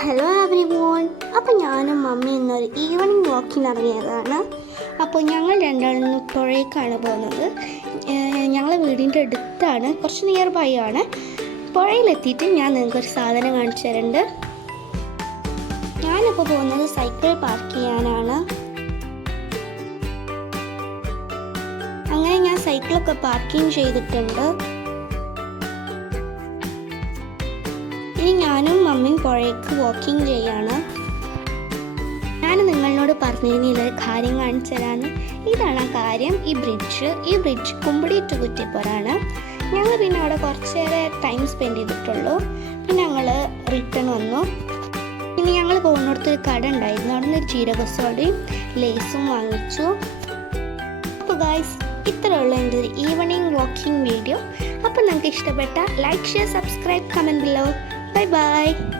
Hello every one. അപ്പോൾ ഞാനും mummy ഇന്നൊരു ഈവനിങ് വാക്കിന് ഇറങ്ങിയതാണ്. അപ്പോൾ ഞങ്ങൾ രണ്ടാളും പുഴയ്ക്കാണ് പോകുന്നത്. ഞങ്ങളെ വീടിൻ്റെ അടുത്താണ്, കുറച്ച് നിയർ ബൈ ആണ്. പുഴയിലെത്തിയിട്ട് ഞാൻ നിങ്ങൾക്കൊരു സാധനം കാണിച്ചു തരുന്നുണ്ട്. ഞാനിപ്പോൾ പോകുന്നത് സൈക്കിൾ പാർക്ക് ചെയ്യാനാണ്. അങ്ങനെ ഞാൻ സൈക്കിളൊക്കെ പാർക്കിങ് ചെയ്തിട്ടുണ്ട്. ഇനി ഞാനും മമ്മിയും പുഴയ്ക്ക് വാക്കിംഗ് ചെയ്യാണ്. ഞാൻ നിങ്ങളോട് പറഞ്ഞിരുന്നൊരു കാര്യം കാണിച്ചു തരാമെന്ന്. ഇതാണ് ആ കാര്യം. ഈ ബ്രിഡ്ജ് കുമ്പിടി ടു കുറ്റിപ്പുറാണ്. ഞങ്ങൾ പിന്നെ അവിടെ കുറച്ചേറെ ടൈം സ്പെൻഡ് ചെയ്തിട്ടുള്ളൂ. പിന്നെ ഞങ്ങൾ റിട്ടേൺ വന്നു. പിന്നെ ഞങ്ങൾ പോകുന്നിടത്തൊരു കട ഉണ്ടായിരുന്നു. അവിടെ നിന്ന് ഒരു ജീരകസോഡയും ലേസും വാങ്ങിച്ചു. അപ്പോൾ ഗായ്സ്, ഇത്രയുള്ള എൻ്റെ ഒരു ഈവനിങ് വാക്കിംഗ് വീഡിയോ. അപ്പോൾ നിങ്ങൾക്ക് ഇഷ്ടപ്പെട്ട like, share, subscribe, comment below. Bye bye.